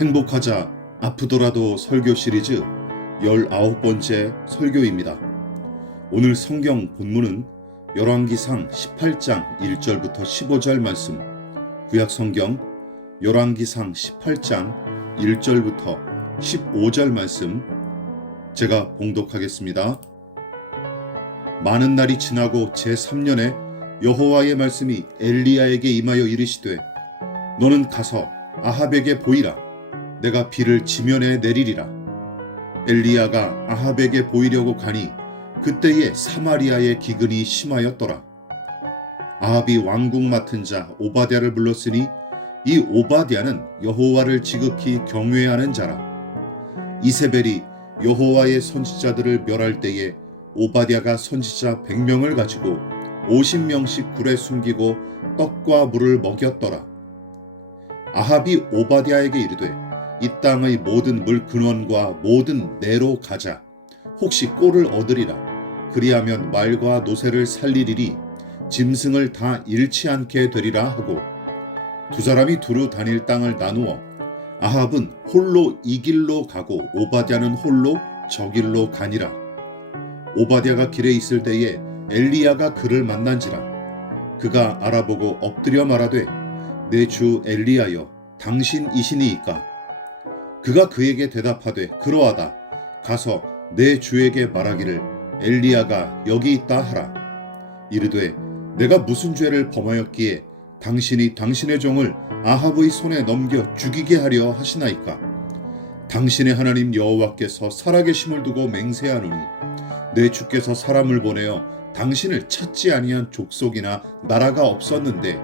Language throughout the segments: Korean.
행복하자 아프더라도 설교 시리즈 19번째 설교입니다. 오늘 성경 본문은 열왕기상 18장 1절부터 15절 말씀, 구약 성경 열왕기상 18장 1절부터 15절 말씀 제가 봉독하겠습니다. 많은 날이 지나고 제3년에 여호와의 말씀이 엘리야에게 임하여 이르시되 너는 가서 아합에게 보이라. 내가 비를 지면에 내리리라. 엘리야가 아합에게 보이려고 가니 그때에 사마리아의 기근이 심하였더라. 아합이 왕궁 맡은 자 오바댜를 불렀으니 이 오바댜는 여호와를 지극히 경외하는 자라. 이세벨이 여호와의 선지자들을 멸할 때에 오바댜가 선지자 100명을 가지고 50명씩 굴에 숨기고 떡과 물을 먹였더라. 아합이 오바댜에게 이르되 이 땅의 모든 물 근원과 모든 내로 가자. 혹시 꼴을 얻으리라. 그리하면 말과 노새를 살리리니 짐승을 다 잃지 않게 되리라 하고 두 사람이 두루 다닐 땅을 나누어 아합은 홀로 이 길로 가고 오바댜는 홀로 저 길로 가니라. 오바댜가 길에 있을 때에 엘리야가 그를 만난지라. 그가 알아보고 엎드려 말하되 내 주 엘리야여 당신이시니이까. 그가 그에게 대답하되 그러하다. 가서 내 주에게 말하기를 엘리야가 여기 있다 하라. 이르되 내가 무슨 죄를 범하였기에 당신이 당신의 종을 아합의 손에 넘겨 죽이게 하려 하시나이까. 당신의 하나님 여호와께서 살아계심을 두고 맹세하노니 내 주께서 사람을 보내어 당신을 찾지 아니한 족속이나 나라가 없었는데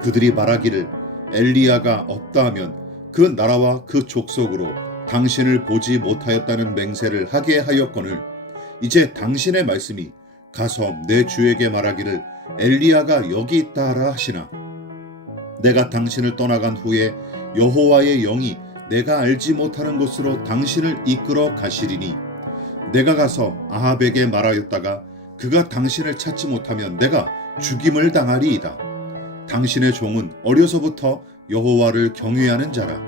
그들이 말하기를 엘리야가 없다 하면 그 나라와 그 족속으로 당신을 보지 못하였다는 맹세를 하게 하였거늘 이제 당신의 말씀이 가서 내 주에게 말하기를 엘리야가 여기 있다 하라 하시나. 내가 당신을 떠나간 후에 여호와의 영이 내가 알지 못하는 곳으로 당신을 이끌어 가시리니 내가 가서 아합에게 말하였다가 그가 당신을 찾지 못하면 내가 죽임을 당하리이다. 당신의 종은 어려서부터 여호와를 경외하는 자라.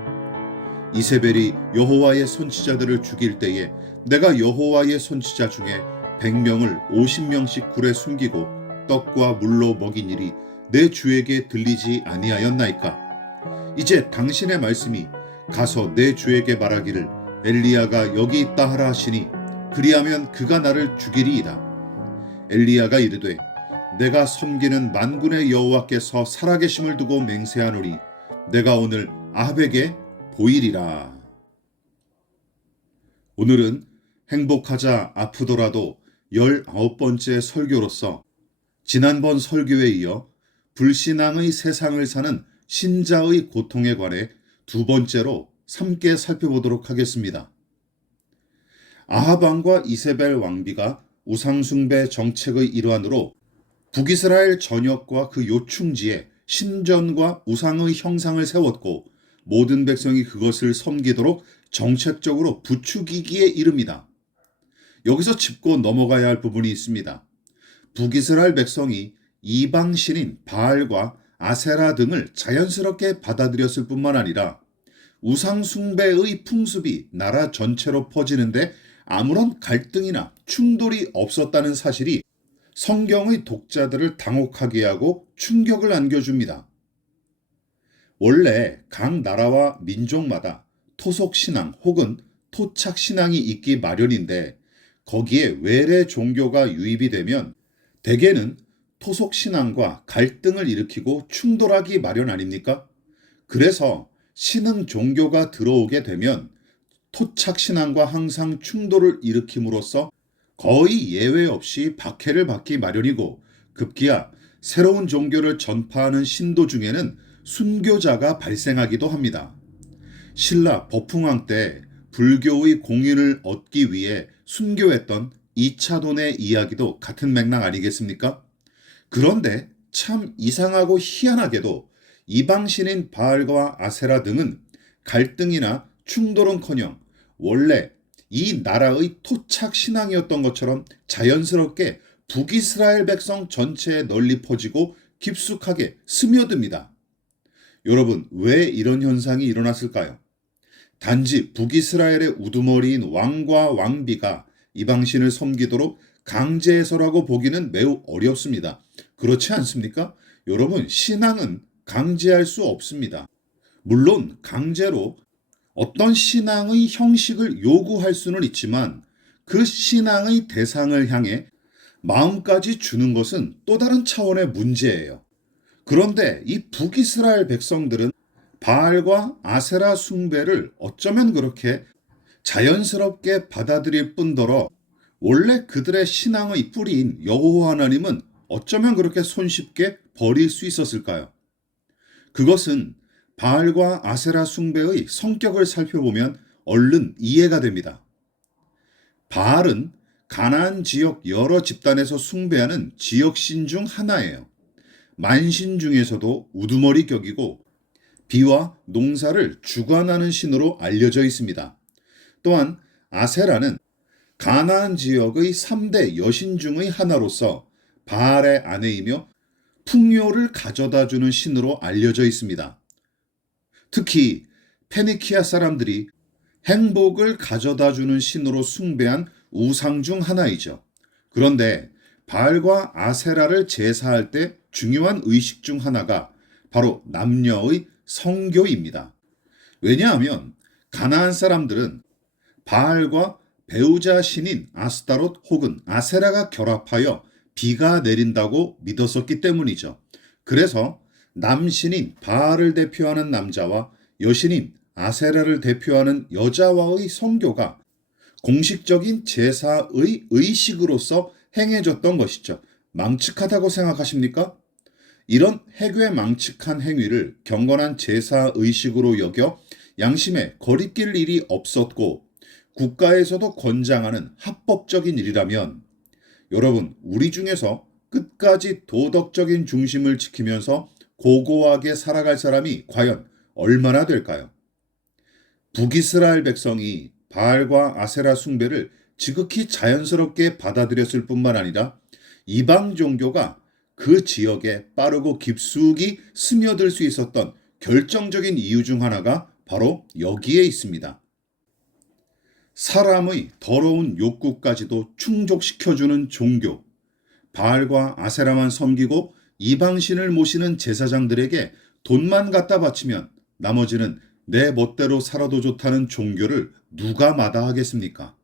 이세벨이 여호와의 선지자들을 죽일 때에 내가 여호와의 선지자 중에 100명을 50명씩 굴에 숨기고 떡과 물로 먹인 일이 내 주에게 들리지 아니하였나이까. 이제 당신의 말씀이 가서 내 주에게 말하기를 엘리야가 여기 있다 하라 하시니 그리하면 그가 나를 죽이리이다. 엘리야가 이르되 내가 섬기는 만군의 여호와께서 살아계심을 두고 맹세하노니 내가 오늘 아합에게 보이리라. 오늘은 행복하자 아프더라도 19번째 설교로서 지난번 설교에 이어 불신앙의 세상을 사는 신자의 고통에 관해 두 번째로 함께 살펴보도록 하겠습니다. 아합 왕과 이세벨 왕비가 우상숭배 정책의 일환으로 북이스라엘 전역과 그 요충지에 신전과 우상의 형상을 세웠고 모든 백성이 그것을 섬기도록 정책적으로 부추기기에 이릅니다. 여기서 짚고 넘어가야 할 부분이 있습니다. 북이스라엘 백성이 이방 신인 바알과 아세라 등을 자연스럽게 받아들였을 뿐만 아니라 우상 숭배의 풍습이 나라 전체로 퍼지는데 아무런 갈등이나 충돌이 없었다는 사실이 성경의 독자들을 당혹하게 하고 충격을 안겨줍니다. 원래 각 나라와 민족마다 토속신앙 혹은 토착신앙이 있기 마련인데 거기에 외래 종교가 유입이 되면 대개는 토속신앙과 갈등을 일으키고 충돌하기 마련 아닙니까? 그래서 신흥 종교가 들어오게 되면 토착신앙과 항상 충돌을 일으킴으로써 거의 예외 없이 박해를 받기 마련이고 급기야 새로운 종교를 전파하는 신도 중에는 순교자가 발생하기도 합니다. 신라 버풍왕 때 불교의 공인을 얻기 위해 순교했던 이차돈의 이야기도 같은 맥락 아니겠습니까? 그런데 참 이상하고 희한하게도 이방신인 바알과 아세라 등은 갈등이나 충돌은커녕 원래 이 나라의 토착 신앙이었던 것처럼 자연스럽게 북이스라엘 백성 전체에 널리 퍼지고 깊숙하게 스며듭니다. 여러분, 왜 이런 현상이 일어났을까요? 단지 북이스라엘의 우두머리인 왕과 왕비가 이방신을 섬기도록 강제해서라고 보기는 매우 어렵습니다. 그렇지 않습니까? 여러분, 신앙은 강제할 수 없습니다. 물론 강제로 어떤 신앙의 형식을 요구할 수는 있지만 그 신앙의 대상을 향해 마음까지 주는 것은 또 다른 차원의 문제예요. 그런데 이 북이스라엘 백성들은 바알과 아세라 숭배를 어쩌면 그렇게 자연스럽게 받아들일 뿐더러 원래 그들의 신앙의 뿌리인 여호와 하나님은 어쩌면 그렇게 손쉽게 버릴 수 있었을까요? 그것은 바알과 아세라 숭배의 성격을 살펴보면 얼른 이해가 됩니다. 바알은 가나안 지역 여러 집단에서 숭배하는 지역신 중 하나예요. 만신 중에서도 우두머리 격이고 비와 농사를 주관하는 신으로 알려져 있습니다. 또한 아세라는 가나안 지역의 3대 여신 중의 하나로서 바알의 아내이며 풍요를 가져다주는 신으로 알려져 있습니다. 특히 페니키아 사람들이 행복을 가져다주는 신으로 숭배한 우상 중 하나이죠. 그런데 바알과 아세라를 제사할 때 중요한 의식 중 하나가 바로 남녀의 성교입니다. 왜냐하면 가나안 사람들은 바알과 배우자 신인 아스타롯 혹은 아세라가 결합하여 비가 내린다고 믿었었기 때문이죠. 그래서 남신인 바알을 대표하는 남자와 여신인 아세라를 대표하는 여자와의 성교가 공식적인 제사의 의식으로서 행해졌던 것이죠. 망측하다고 생각하십니까? 이런 해괴망측한 행위를 경건한 제사 의식으로 여겨 양심에 거리낄 일이 없었고 국가에서도 권장하는 합법적인 일이라면 여러분, 우리 중에서 끝까지 도덕적인 중심을 지키면서 고고하게 살아갈 사람이 과연 얼마나 될까요? 북이스라엘 백성이 바알과 아세라 숭배를 지극히 자연스럽게 받아들였을 뿐만 아니라 이방 종교가 그 지역에 빠르고 깊숙이 스며들 수 있었던 결정적인 이유 중 하나가 바로 여기에 있습니다. 사람의 더러운 욕구까지도 충족시켜주는 종교. 바알과 아세라만 섬기고 이방신을 모시는 제사장들에게 돈만 갖다 바치면 나머지는 내 멋대로 살아도 좋다는 종교를 누가 마다하겠습니까?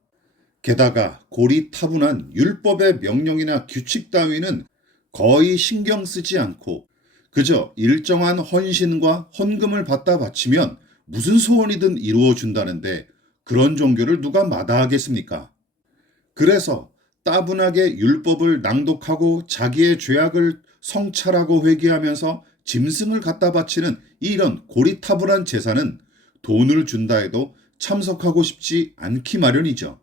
게다가 고리타분한 율법의 명령이나 규칙 따위는 거의 신경 쓰지 않고 그저 일정한 헌신과 헌금을 받다 바치면 무슨 소원이든 이루어준다는데 그런 종교를 누가 마다하겠습니까? 그래서 따분하게 율법을 낭독하고 자기의 죄악을 성찰하고 회개하면서 짐승을 갖다 바치는 이런 고리타분한 제사는 돈을 준다 해도 참석하고 싶지 않기 마련이죠.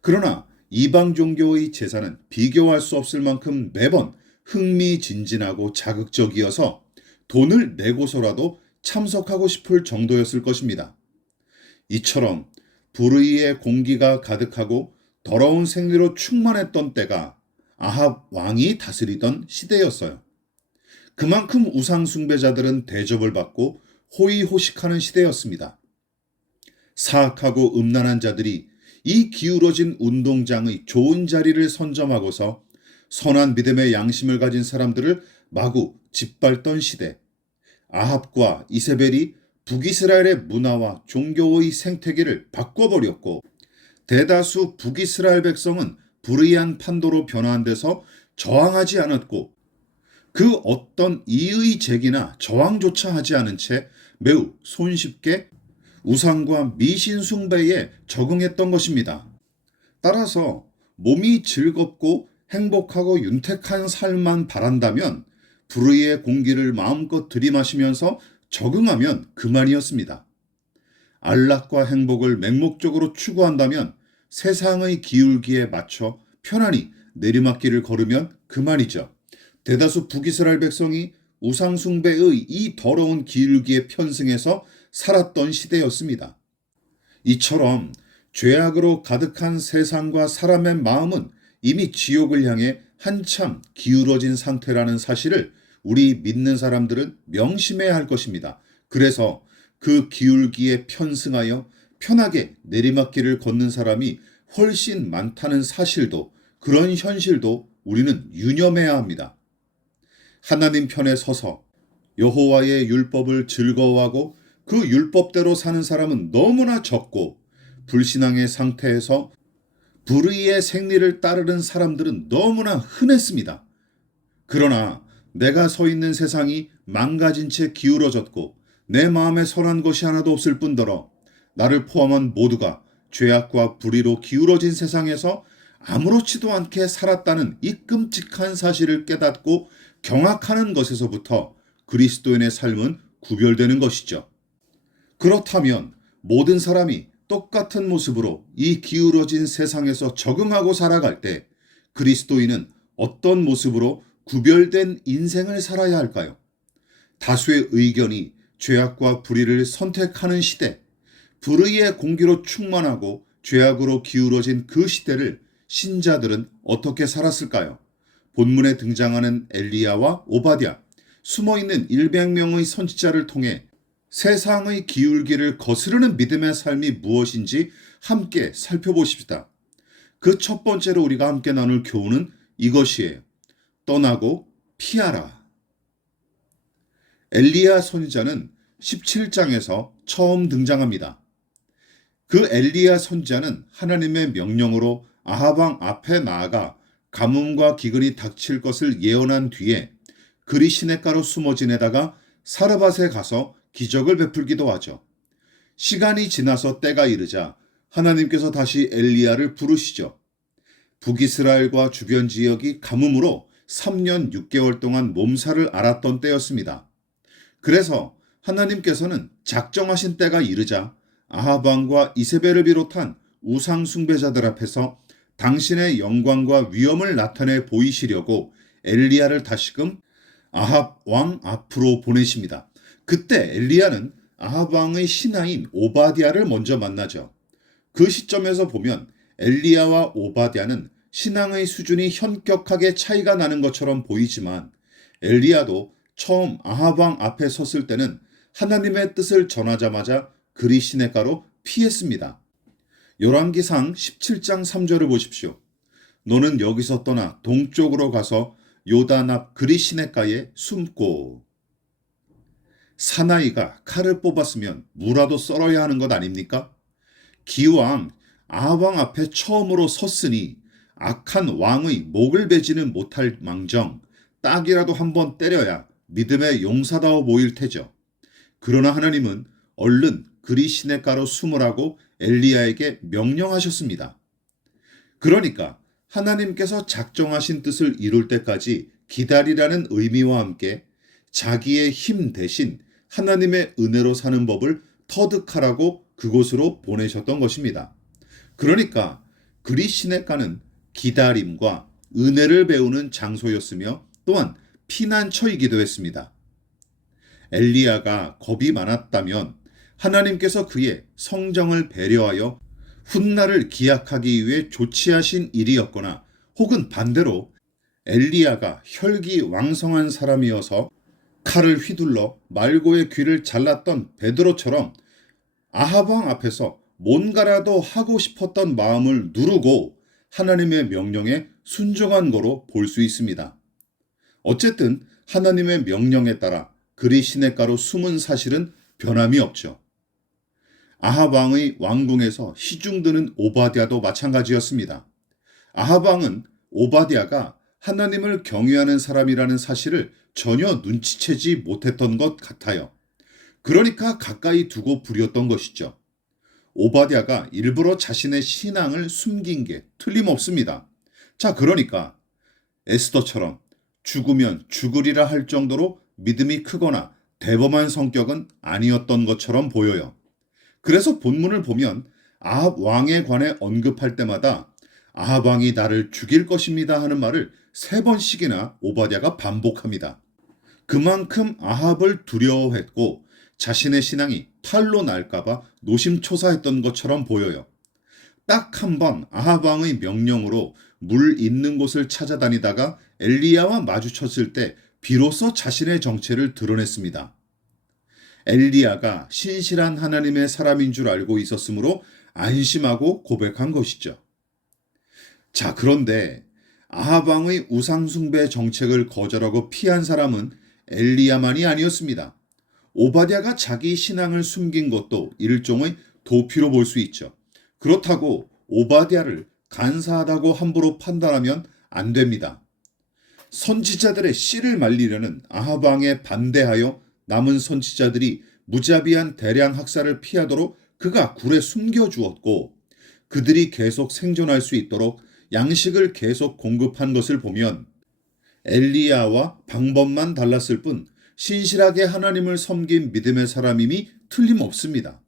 그러나 이방 종교의 제사는 비교할 수 없을 만큼 매번 흥미진진하고 자극적이어서 돈을 내고서라도 참석하고 싶을 정도였을 것입니다. 이처럼 불의의 공기가 가득하고 더러운 생리로 충만했던 때가 아합 왕이 다스리던 시대였어요. 그만큼 우상 숭배자들은 대접을 받고 호의호식하는 시대였습니다. 사악하고 음란한 자들이 이 기울어진 운동장의 좋은 자리를 선점하고서 선한 믿음의 양심을 가진 사람들을 마구 짓밟던 시대. 아합과 이세벨이 북이스라엘의 문화와 종교의 생태계를 바꿔버렸고 대다수 북이스라엘 백성은 불의한 판도로 변화한 데서 저항하지 않았고 그 어떤 이의 제기나 저항조차 하지 않은 채 매우 손쉽게 우상과 미신 숭배에 적응했던 것입니다. 따라서 몸이 즐겁고 행복하고 윤택한 삶만 바란다면 불의의 공기를 마음껏 들이마시면서 적응하면 그만이었습니다. 안락과 행복을 맹목적으로 추구한다면 세상의 기울기에 맞춰 편안히 내리막길을 걸으면 그만이죠. 대다수 북이스라엘 백성이 우상숭배의 이 더러운 기울기에 편승해서 살았던 시대였습니다. 이처럼 죄악으로 가득한 세상과 사람의 마음은 이미 지옥을 향해 한참 기울어진 상태라는 사실을 우리 믿는 사람들은 명심해야 할 것입니다. 그래서 그 기울기에 편승하여 편하게 내리막길을 걷는 사람이 훨씬 많다는 사실도, 그런 현실도 우리는 유념해야 합니다. 하나님 편에 서서 여호와의 율법을 즐거워하고 그 율법대로 사는 사람은 너무나 적고, 불신앙의 상태에서 불의의 생리를 따르는 사람들은 너무나 흔했습니다. 그러나 내가 서 있는 세상이 망가진 채 기울어졌고 내 마음에 선한 것이 하나도 없을 뿐더러 나를 포함한 모두가 죄악과 불의로 기울어진 세상에서 아무렇지도 않게 살았다는 이 끔찍한 사실을 깨닫고 경악하는 것에서부터 그리스도인의 삶은 구별되는 것이죠. 그렇다면 모든 사람이 똑같은 모습으로 이 기울어진 세상에서 적응하고 살아갈 때 그리스도인은 어떤 모습으로 구별된 인생을 살아야 할까요? 다수의 의견이 죄악과 불의를 선택하는 시대, 불의의 공기로 충만하고 죄악으로 기울어진 그 시대를 신자들은 어떻게 살았을까요? 본문에 등장하는 엘리야와 오바댜, 숨어있는 100명의 선지자를 통해 세상의 기울기를 거스르는 믿음의 삶이 무엇인지 함께 살펴보십시다. 그 첫 번째로 우리가 함께 나눌 교훈은 이것이에요. 떠나고 피하라. 엘리야 선지자는 17장에서 처음 등장합니다. 그 엘리야 선지자는 하나님의 명령으로 아합 왕 앞에 나아가 가뭄과 기근이 닥칠 것을 예언한 뒤에 그리 시냇가로 숨어 지내다가 사르밧에 가서 기적을 베풀기도 하죠. 시간이 지나서 때가 이르자 하나님께서 다시 엘리야를 부르시죠. 북이스라엘과 주변 지역이 가뭄으로 3년 6개월 동안 몸살을 앓았던 때였습니다. 그래서 하나님께서는 작정하신 때가 이르자 아합 왕과 이세벨을 비롯한 우상 숭배자들 앞에서 당신의 영광과 위엄을 나타내 보이시려고 엘리야를 다시금 아합 왕 앞으로 보내십니다. 그때 엘리야는 아합 왕의 신하인 오바댜를 먼저 만나죠. 그 시점에서 보면 엘리야와 오바댜는 신앙의 수준이 현격하게 차이가 나는 것처럼 보이지만 엘리야도 처음 아합 왕 앞에 섰을 때는 하나님의 뜻을 전하자마자 그리 시냇가로 피했습니다. 열왕기상 17장 3절을 보십시오. 너는 여기서 떠나 동쪽으로 가서 요단 앞 그리 시냇가에 숨고. 사나이가 칼을 뽑았으면 무라도 썰어야 하는 것 아닙니까? 기왕 아합 왕 앞에 처음으로 섰으니 악한 왕의 목을 베지는 못할 망정 딱이라도 한번 때려야 믿음의 용사다워 보일 테죠. 그러나 하나님은 얼른 그리 시냇가로 숨으라고 엘리야에게 명령하셨습니다. 그러니까 하나님께서 작정하신 뜻을 이룰 때까지 기다리라는 의미와 함께 자기의 힘 대신 하나님의 은혜로 사는 법을 터득하라고 그곳으로 보내셨던 것입니다. 그러니까 그리 시냇가는 기다림과 은혜를 배우는 장소였으며 또한 피난처이기도 했습니다. 엘리야가 겁이 많았다면 하나님께서 그의 성정을 배려하여 훗날을 기약하기 위해 조치하신 일이었거나 혹은 반대로 엘리야가 혈기왕성한 사람이어서 칼을 휘둘러 말고의 귀를 잘랐던 베드로처럼 아합 왕 앞에서 뭔가라도 하고 싶었던 마음을 누르고 하나님의 명령에 순종한 거로 볼 수 있습니다. 어쨌든 하나님의 명령에 따라 그리 시냇가로 숨은 사실은 변함이 없죠. 아합 왕의 왕궁에서 시중드는 오바댜도 마찬가지였습니다. 아합 왕은 오바댜가 하나님을 경외하는 사람이라는 사실을 전혀 눈치채지 못했던 것 같아요. 그러니까 가까이 두고 부렸던 것이죠. 오바댜가 일부러 자신의 신앙을 숨긴 게 틀림없습니다. 자, 그러니까 에스더처럼 죽으면 죽으리라 할 정도로 믿음이 크거나 대범한 성격은 아니었던 것처럼 보여요. 그래서 본문을 보면 아합 왕에 관해 언급할 때마다 아합 왕이 나를 죽일 것입니다 하는 말을 3번씩이나 오바댜가 반복합니다. 그만큼 아합을 두려워했고 자신의 신앙이 탈로 날까봐 노심초사했던 것처럼 보여요. 딱 한 번 아합 왕의 명령으로 물 있는 곳을 찾아다니다가 엘리야와 마주쳤을 때 비로소 자신의 정체를 드러냈습니다. 엘리야가 신실한 하나님의 사람인 줄 알고 있었으므로 안심하고 고백한 것이죠. 자, 그런데 아합 왕의 우상숭배 정책을 거절하고 피한 사람은 엘리야만이 아니었습니다. 오바댜가 자기 신앙을 숨긴 것도 일종의 도피로 볼 수 있죠. 그렇다고 오바댜를 간사하다고 함부로 판단하면 안 됩니다. 선지자들의 씨를 말리려는 아합 왕에 반대하여 남은 선지자들이 무자비한 대량 학살을 피하도록 그가 굴에 숨겨주었고, 그들이 계속 생존할 수 있도록 양식을 계속 공급한 것을 보면 엘리야와 방법만 달랐을 뿐 신실하게 하나님을 섬긴 믿음의 사람임이 틀림없습니다.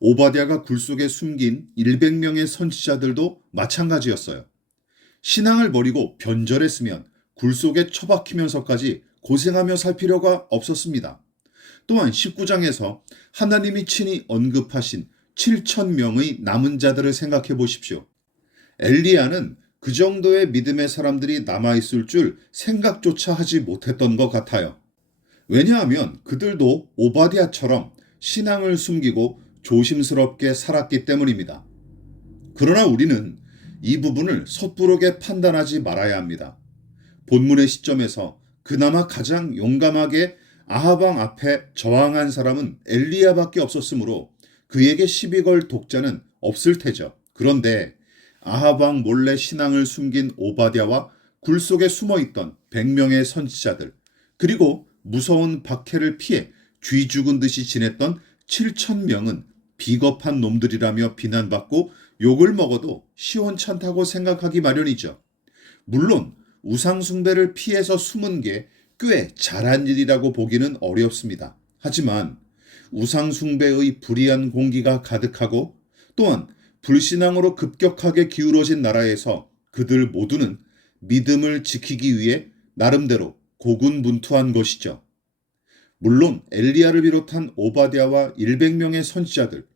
오바댜가 굴 속에 숨긴 100명의 선지자들도 마찬가지였어요. 신앙을 버리고 변절했으면 굴 속에 처박히면서까지 고생하며 살 필요가 없었습니다. 또한 19장에서 하나님이 친히 언급하신 7,000명의 남은 자들을 생각해 보십시오. 엘리야는 그 정도의 믿음의 사람들이 남아있을 줄 생각조차 하지 못했던 것 같아요. 왜냐하면 그들도 오바댜처럼 신앙을 숨기고 조심스럽게 살았기 때문입니다. 그러나 우리는 이 부분을 섣부르게 판단하지 말아야 합니다. 본문의 시점에서 그나마 가장 용감하게 아합 왕 앞에 저항한 사람은 엘리야밖에 없었으므로 그에게 시비 걸 독자는 없을 테죠. 그런데 아합 왕 몰래 신앙을 숨긴 오바댜와 굴 속에 숨어있던 100명의 선지자들, 그리고 무서운 박해를 피해 쥐 죽은 듯이 지냈던 7,000명은 비겁한 놈들이라며 비난받고 욕을 먹어도 시원찮다고 생각하기 마련이죠. 물론 우상숭배를 피해서 숨은 게 꽤 잘한 일이라고 보기는 어렵습니다. 하지만 우상숭배의 불의한 공기가 가득하고 또한 불신앙으로 급격하게 기울어진 나라에서 그들 모두는 믿음을 지키기 위해 나름대로 고군분투한 것이죠. 물론 엘리야를 비롯한 오바댜와 100명의 선지자들,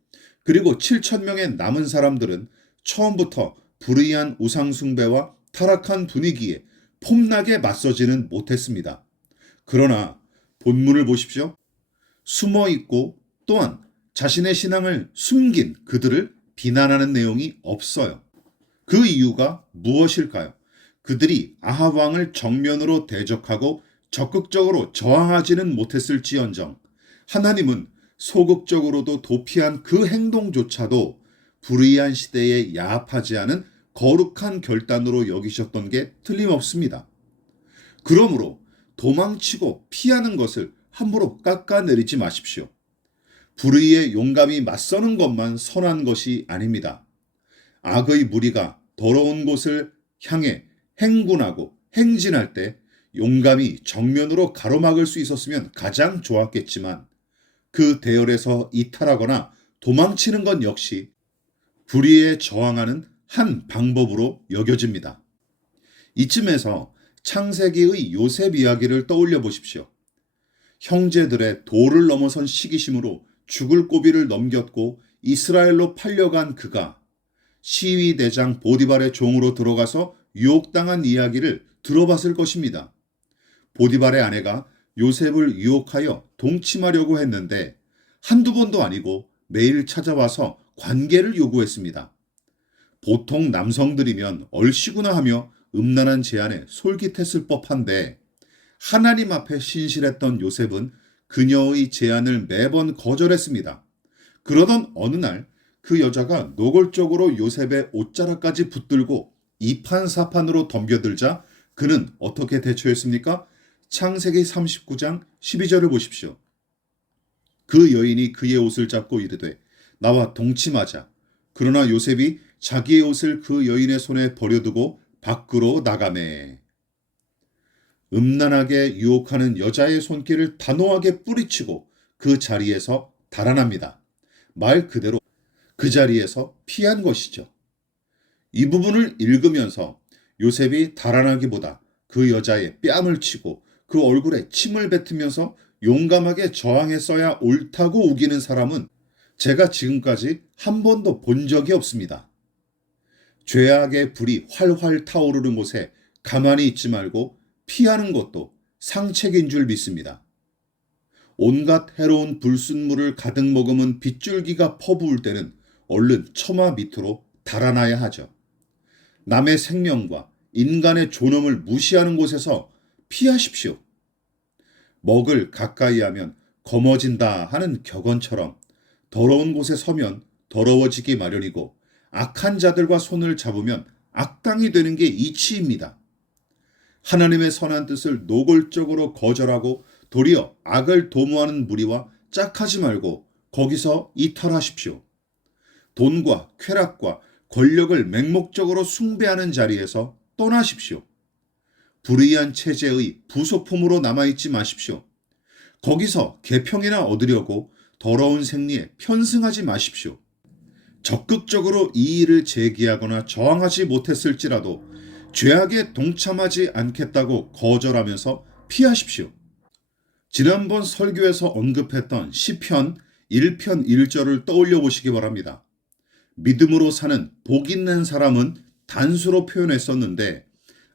그리고 7,000명의 남은 사람들은 처음부터 불의한 우상숭배와 타락한 분위기에 폼나게 맞서지는 못했습니다. 그러나 본문을 보십시오. 숨어있고 또한 자신의 신앙을 숨긴 그들을 비난하는 내용이 없어요. 그 이유가 무엇일까요? 그들이 아합 왕을 정면으로 대적하고 적극적으로 저항하지는 못했을지언정 하나님은 소극적으로도 도피한 그 행동조차도 불의한 시대에 야합하지 않은 거룩한 결단으로 여기셨던 게 틀림없습니다. 그러므로 도망치고 피하는 것을 함부로 깎아내리지 마십시오. 불의에 용감히 맞서는 것만 선한 것이 아닙니다. 악의 무리가 더러운 곳을 향해 행군하고 행진할 때 용감히 정면으로 가로막을 수 있었으면 가장 좋았겠지만 그 대열에서 이탈하거나 도망치는 것 역시 불의에 저항하는 한 방법으로 여겨집니다. 이쯤에서 창세기의 요셉 이야기를 떠올려 보십시오. 형제들의 도를 넘어선 시기심으로 죽을 고비를 넘겼고 이스라엘로 팔려간 그가 시위대장 보디발의 종으로 들어가서 유혹당한 이야기를 들어봤을 것입니다. 보디발의 아내가 요셉을 유혹하여 동침하려고 했는데 한두 번도 아니고 매일 찾아와서 관계를 요구했습니다. 보통 남성들이면 얼씨구나 하며 음란한 제안에 솔깃했을 법한데 하나님 앞에 신실했던 요셉은 그녀의 제안을 매번 거절했습니다. 그러던 어느 날 그 여자가 노골적으로 요셉의 옷자락까지 붙들고 이판사판으로 덤벼들자 그는 어떻게 대처했습니까? 창세기 39장 12절을 보십시오. 그 여인이 그의 옷을 잡고 이르되 나와 동침하자. 그러나 요셉이 자기의 옷을 그 여인의 손에 버려두고 밖으로 나가매. 음란하게 유혹하는 여자의 손길을 단호하게 뿌리치고 그 자리에서 달아납니다. 말 그대로 그 자리에서 피한 것이죠. 이 부분을 읽으면서 요셉이 달아나기보다 그 여자의 뺨을 치고 그 얼굴에 침을 뱉으면서 용감하게 저항했어야 옳다고 우기는 사람은 제가 지금까지 한 번도 본 적이 없습니다. 죄악의 불이 활활 타오르는 곳에 가만히 있지 말고 피하는 것도 상책인 줄 믿습니다. 온갖 해로운 불순물을 가득 머금은 빗줄기가 퍼부을 때는 얼른 처마 밑으로 달아나야 하죠. 남의 생명과 인간의 존엄을 무시하는 곳에서 피하십시오. 먹을 가까이 하면 검어진다 하는 격언처럼 더러운 곳에 서면 더러워지기 마련이고 악한 자들과 손을 잡으면 악당이 되는 게 이치입니다. 하나님의 선한 뜻을 노골적으로 거절하고 도리어 악을 도모하는 무리와 짝하지 말고 거기서 이탈하십시오. 돈과 쾌락과 권력을 맹목적으로 숭배하는 자리에서 떠나십시오. 불의한 체제의 부속품으로 남아있지 마십시오. 거기서 계평이나 얻으려고 더러운 생리에 편승하지 마십시오. 적극적으로 이의를 제기하거나 저항하지 못했을지라도 죄악에 동참하지 않겠다고 거절하면서 피하십시오. 지난번 설교에서 언급했던 시편 1편 1절을 떠올려 보시기 바랍니다. 믿음으로 사는 복 있는 사람은 단수로 표현했었는데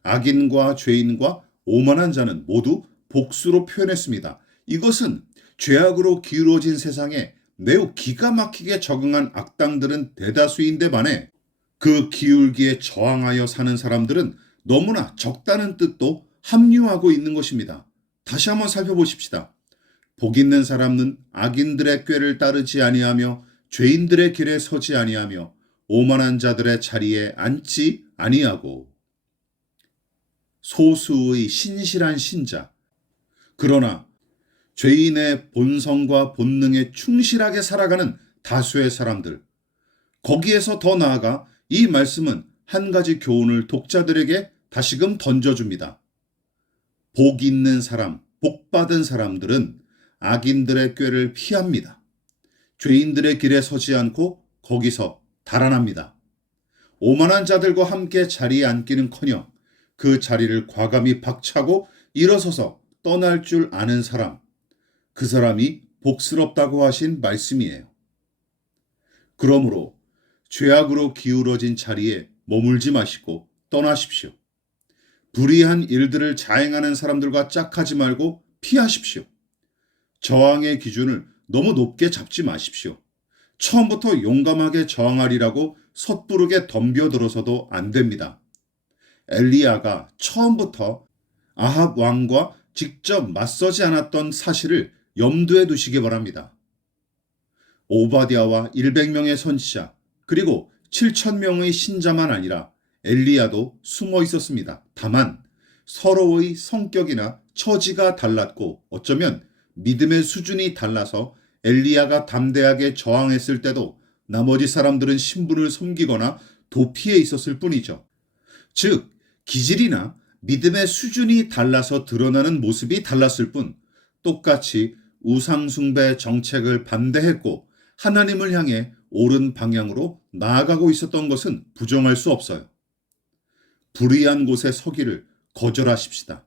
악인과 죄인과 오만한 자는 모두 복수로 표현했습니다. 이것은 죄악으로 기울어진 세상에 매우 기가 막히게 적응한 악당들은 대다수인데 반해 그 기울기에 저항하여 사는 사람들은 너무나 적다는 뜻도 함유하고 있는 것입니다. 다시 한번 살펴보십시다. 복 있는 사람은 악인들의 꾀를 따르지 아니하며 죄인들의 길에 서지 아니하며 오만한 자들의 자리에 앉지 아니하고. 소수의 신실한 신자. 그러나 죄인의 본성과 본능에 충실하게 살아가는 다수의 사람들. 거기에서 더 나아가 이 말씀은 한 가지 교훈을 독자들에게 다시금 던져줍니다. 복 있는 사람, 복 받은 사람들은 악인들의 꾀를 피합니다. 죄인들의 길에 서지 않고 거기서 달아납니다. 오만한 자들과 함께 자리에 앉기는커녕 그 자리를 과감히 박차고 일어서서 떠날 줄 아는 사람, 그 사람이 복스럽다고 하신 말씀이에요. 그러므로 죄악으로 기울어진 자리에 머물지 마시고 떠나십시오. 불의한 일들을 자행하는 사람들과 짝하지 말고 피하십시오. 저항의 기준을 너무 높게 잡지 마십시오. 처음부터 용감하게 저항하리라고 섣부르게 덤벼들어서도 안 됩니다. 엘리야가 처음부터 아합 왕과 직접 맞서지 않았던 사실을 염두에 두시기 바랍니다. 오바댜와 100명의 선지자 그리고 7,000명의 신자만 아니라 엘리야도 숨어 있었습니다. 다만 서로의 성격이나 처지가 달랐고 어쩌면 믿음의 수준이 달라서 엘리야가 담대하게 저항했을 때도 나머지 사람들은 신분을 섬기거나 도피해 있었을 뿐이죠. 즉, 기질이나 믿음의 수준이 달라서 드러나는 모습이 달랐을 뿐 똑같이 우상숭배 정책을 반대했고 하나님을 향해 옳은 방향으로 나아가고 있었던 것은 부정할 수 없어요. 불의한 곳에 서기를 거절하십시다.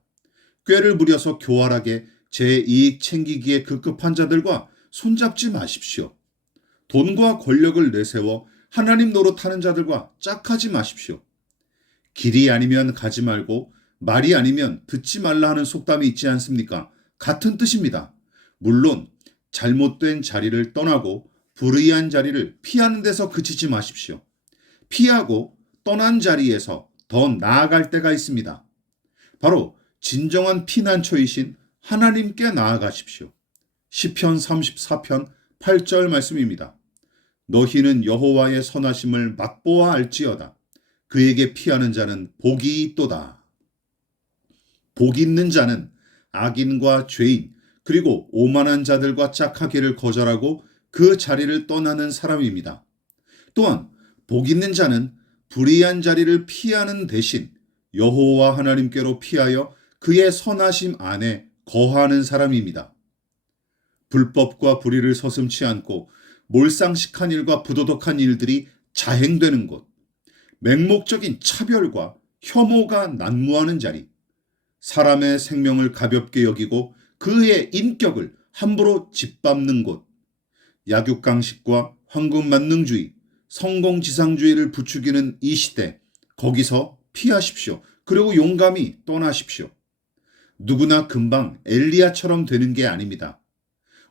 꾀를 부려서 교활하게 제 이익 챙기기에 급급한 자들과 손잡지 마십시오. 돈과 권력을 내세워 하나님 노릇하는 자들과 짝하지 마십시오. 길이 아니면 가지 말고 말이 아니면 듣지 말라 하는 속담이 있지 않습니까? 같은 뜻입니다. 물론 잘못된 자리를 떠나고 불의한 자리를 피하는 데서 그치지 마십시오. 피하고 떠난 자리에서 더 나아갈 때가 있습니다. 바로 진정한 피난처이신 하나님께 나아가십시오. 시편 34편 8절 말씀입니다. 너희는 여호와의 선하심을 맛보아 알지어다. 그에게 피하는 자는 복이 있도다. 복 있는 자는 악인과 죄인 그리고 오만한 자들과 짝하기를 거절하고 그 자리를 떠나는 사람입니다. 또한 복 있는 자는 불의한 자리를 피하는 대신 여호와 하나님께로 피하여 그의 선하심 안에 거하는 사람입니다. 불법과 불의를 서슴지 않고 몰상식한 일과 부도덕한 일들이 자행되는 곳, 맹목적인 차별과 혐오가 난무하는 자리, 사람의 생명을 가볍게 여기고 그의 인격을 함부로 짓밟는 곳, 약육강식과 황금만능주의, 성공지상주의를 부추기는 이 시대, 거기서 피하십시오. 그리고 용감히 떠나십시오. 누구나 금방 엘리야처럼 되는 게 아닙니다.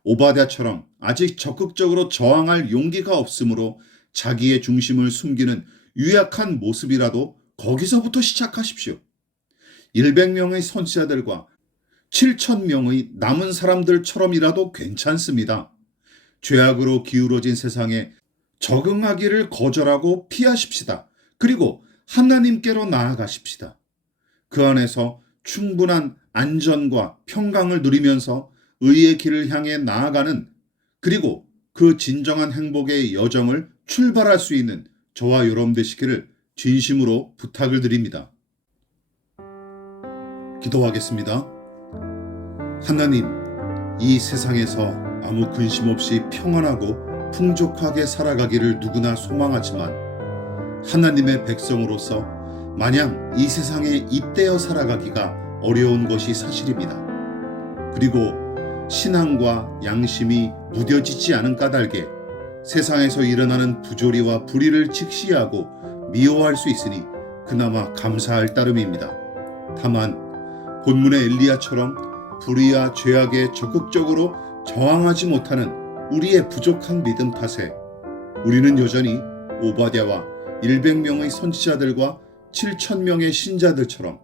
오바댜처럼 아직 적극적으로 저항할 용기가 없으므로 자기의 중심을 숨기는 유약한 모습이라도 거기서부터 시작하십시오. 100명의 선지자들과 7,000명의 남은 사람들처럼이라도 괜찮습니다. 죄악으로 기울어진 세상에 적응하기를 거절하고 피하십시다. 그리고 하나님께로 나아가십시다. 그 안에서 충분한 안전과 평강을 누리면서 의의 길을 향해 나아가는, 그리고 그 진정한 행복의 여정을 출발할 수 있는 저와 여러분 되시기를 진심으로 부탁을 드립니다. 기도하겠습니다. 하나님, 이 세상에서 아무 근심 없이 평안하고 풍족하게 살아가기를 누구나 소망하지만 하나님의 백성으로서 마냥 이 세상에 잇대어 살아가기가 어려운 것이 사실입니다. 그리고 신앙과 양심이 무뎌지지 않은 까닭에 세상에서 일어나는 부조리와 불의를 직시하고 미워할 수 있으니 그나마 감사할 따름입니다. 다만 본문의 엘리야처럼 불의와 죄악에 적극적으로 저항하지 못하는 우리의 부족한 믿음 탓에 우리는 여전히 오바댜와 100명의 선지자들과 7,000명의 신자들처럼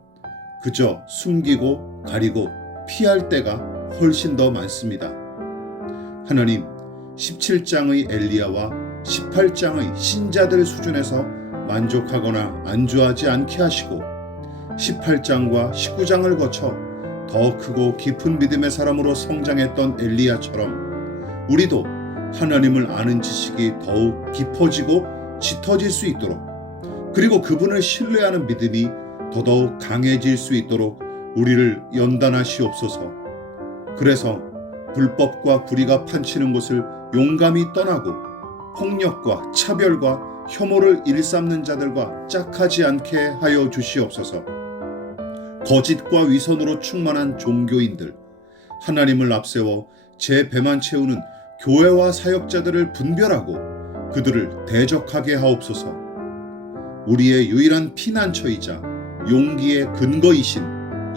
그저 숨기고 가리고 피할 때가 훨씬 더 많습니다. 하나님, 17장의 엘리야와 18장의 신자들 수준에서 만족하거나 안주하지 않게 하시고 18장과 19장을 거쳐 더 크고 깊은 믿음의 사람으로 성장했던 엘리야처럼 우리도 하나님을 아는 지식이 더욱 깊어지고 짙어질 수 있도록, 그리고 그분을 신뢰하는 믿음이 더더욱 강해질 수 있도록 우리를 연단하시옵소서. 그래서 불법과 불의가 판치는 곳을 용감히 떠나고 폭력과 차별과 혐오를 일삼는 자들과 짝하지 않게 하여 주시옵소서. 거짓과 위선으로 충만한 종교인들, 하나님을 앞세워 제 배만 채우는 교회와 사역자들을 분별하고 그들을 대적하게 하옵소서. 우리의 유일한 피난처이자 용기의 근거이신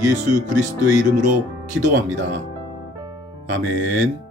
예수 그리스도의 이름으로 기도합니다. 아멘.